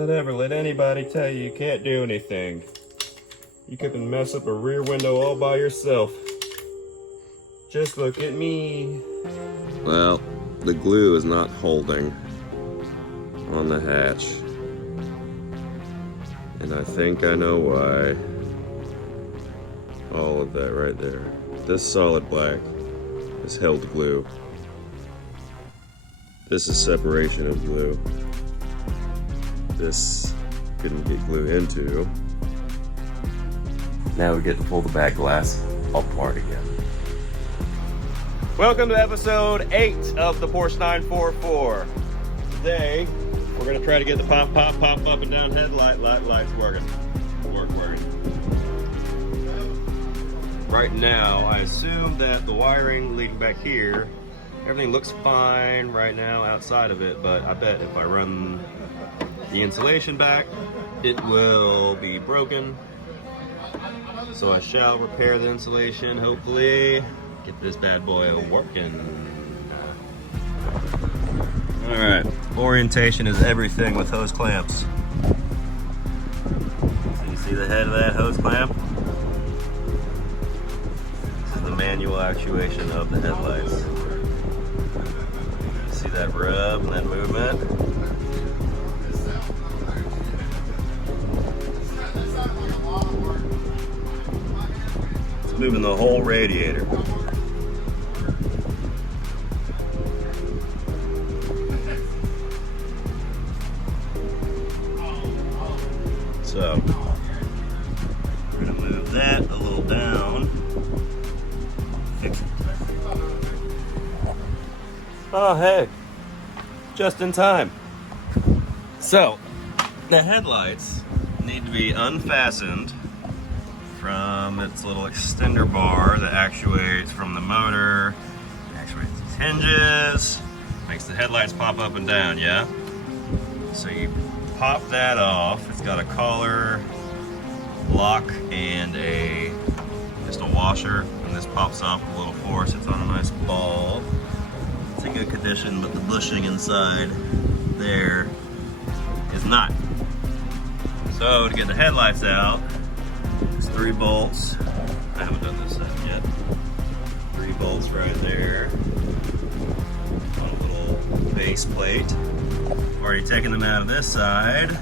Don't ever let anybody tell you can't do anything. You can mess up a rear window all by yourself. Just look at me. Well, the glue is not holding on the hatch. And I think I know why. All of that right there. This solid black is held glue. This is separation of glue. This couldn't get glue into. Now we get to pull the back glass apart again. Welcome to episode 8 of the Porsche 944. Today, we're gonna try to get the pop up and down headlight lights working. Working. Right now, I assume that the wiring leading back here, everything looks fine right now outside of it, but I bet if I run the insulation back, it will be broken. So I shall repair the insulation, hopefully, get this bad boy working. All right, orientation is everything with hose clamps. So you see the head of that hose clamp? This is the manual actuation of the headlights. See that rub and that movement? It's moving the whole radiator. So, we're gonna move that a little down. Fix it. Oh, hey, just in time. So, the headlights need to be unfastened from its little extender bar that actuates from the motor, actuates these hinges, makes the headlights pop up and down, yeah? So you pop that off. It's got a collar, lock, and just a washer, and this pops up with a little force. It's on a nice ball. It's in good condition, but the bushing inside there is not. So to get the headlights out, there's 3 bolts. I haven't done this set yet. 3 bolts right there on a little base plate. Already taken them out of this side.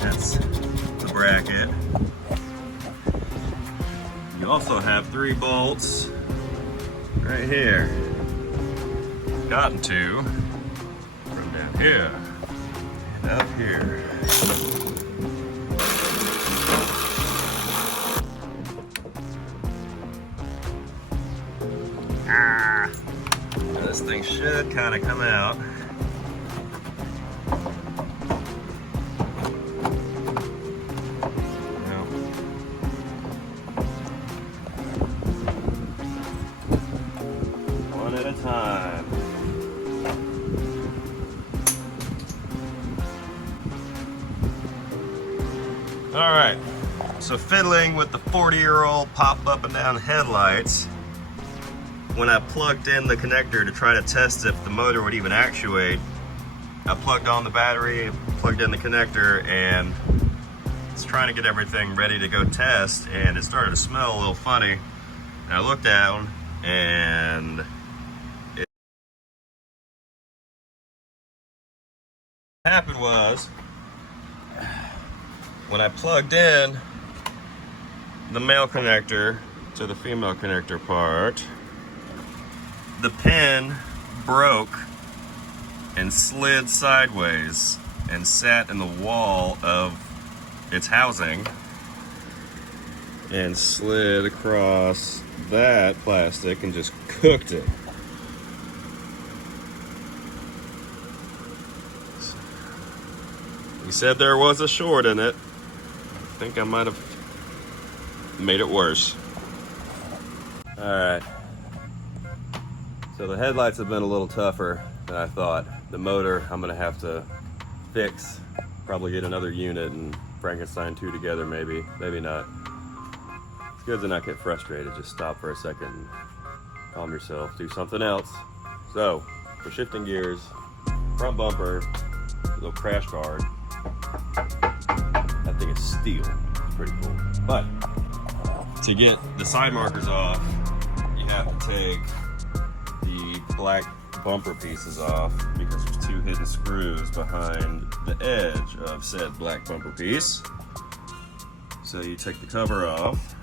That's the bracket. You also have 3 bolts right here. Gotten to from down here and up here. This thing should kind of come out. One at a time. All right, so fiddling with the 40-year-old pop up and down headlights, when I plugged in the connector to try to test if the motor would even actuate, I plugged on the battery, plugged in the connector, and it's trying to get everything ready to go test, and it started to smell a little funny. And I looked down, and what happened was, when I plugged in the male connector to the female connector part, the pin broke and slid sideways and sat in the wall of its housing and slid across that plastic and just cooked it. He said there was a short in it. I think I might have made it worse. All right. So the headlights have been a little tougher than I thought. The motor, I'm gonna have to fix, probably get another unit and Frankenstein 2 together, maybe not. It's good to not get frustrated, just stop for a second, calm yourself, do something else. So, we're shifting gears, front bumper, little crash guard. That thing is steel. It's pretty cool. But to get the side markers off, you have to take the black bumper pieces off because there's two hidden screws behind the edge of said black bumper piece. So you take the cover off,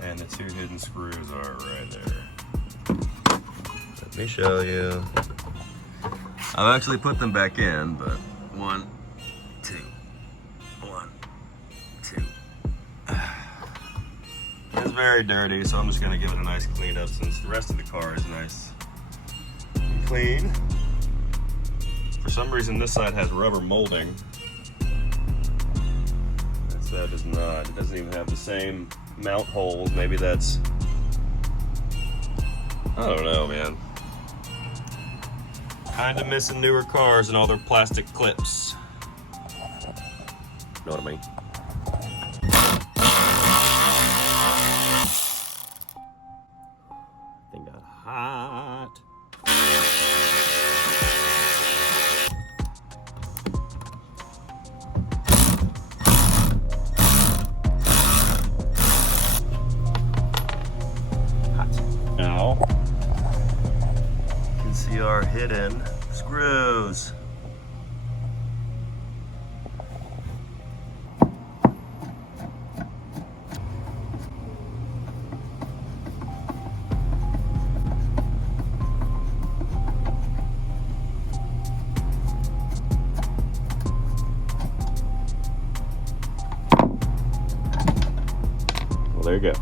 and the two hidden screws are right there. Let me show you. I've actually put them back in, but 1, 2, 1, 2. It's very dirty, so I'm just gonna give it a nice clean up since the rest of the car is nice and clean. For some reason, this side has rubber molding. That side does not. It doesn't even have the same mount holes. Maybe that's, I don't know, man. Kinda missing newer cars and all their plastic clips. Know what I mean? Thing got hot. Now, you can see our hidden screws. Well, there you go.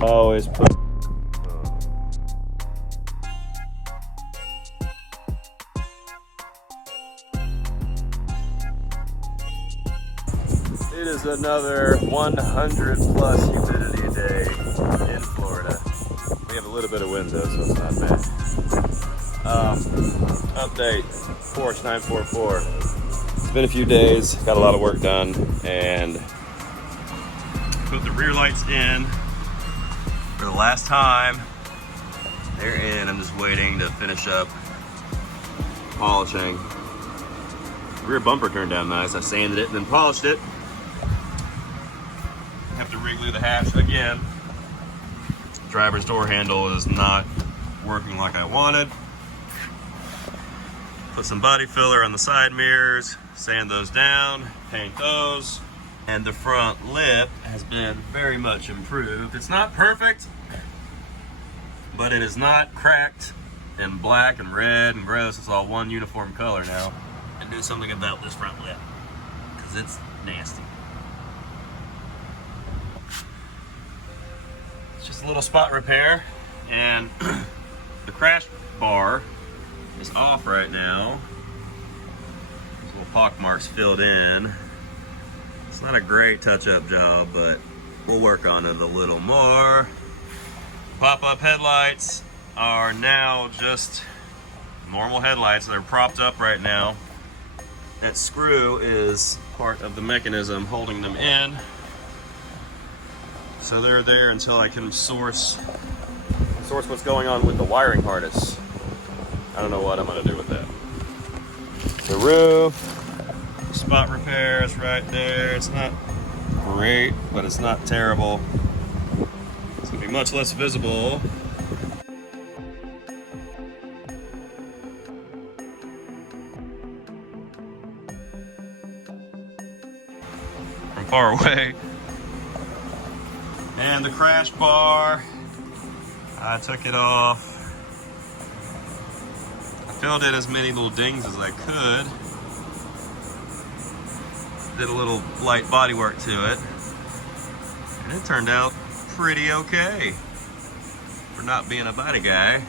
Always put. It is another 100 plus humidity day in Florida. We have a little bit of wind though, so it's not bad. Update, Porsche 944. It's been a few days, got a lot of work done, and put the rear lights in for the last time. They're in, I'm just waiting to finish up polishing. Rear bumper turned out nice. I sanded it and then polished it. Have to re-glue the hatch again. Driver's door handle is not working like I wanted. Put some body filler on the side mirrors, sand those down, paint those. And the front lip has been very much improved. It's not perfect, but it is not cracked and black and red and gross. It's all one uniform color now. And do something about this front lip, because it's nasty. It's just a little spot repair, and the crash bar is off right now. Those little pock marks filled in. It's not a great touch-up job, but we'll work on it a little more. Pop-up headlights are now just normal headlights. They're propped up right now. That screw is part of the mechanism holding them in. So they're there until I can source what's going on with the wiring harness. I don't know what I'm gonna do with that. The roof, spot repairs right there. It's not great, but it's not terrible. It's gonna be much less visible. From far away. And the crash bar, I took it off. I filled in as many little dings as I could. Did a little light body work to it. And it turned out pretty okay for not being a body guy.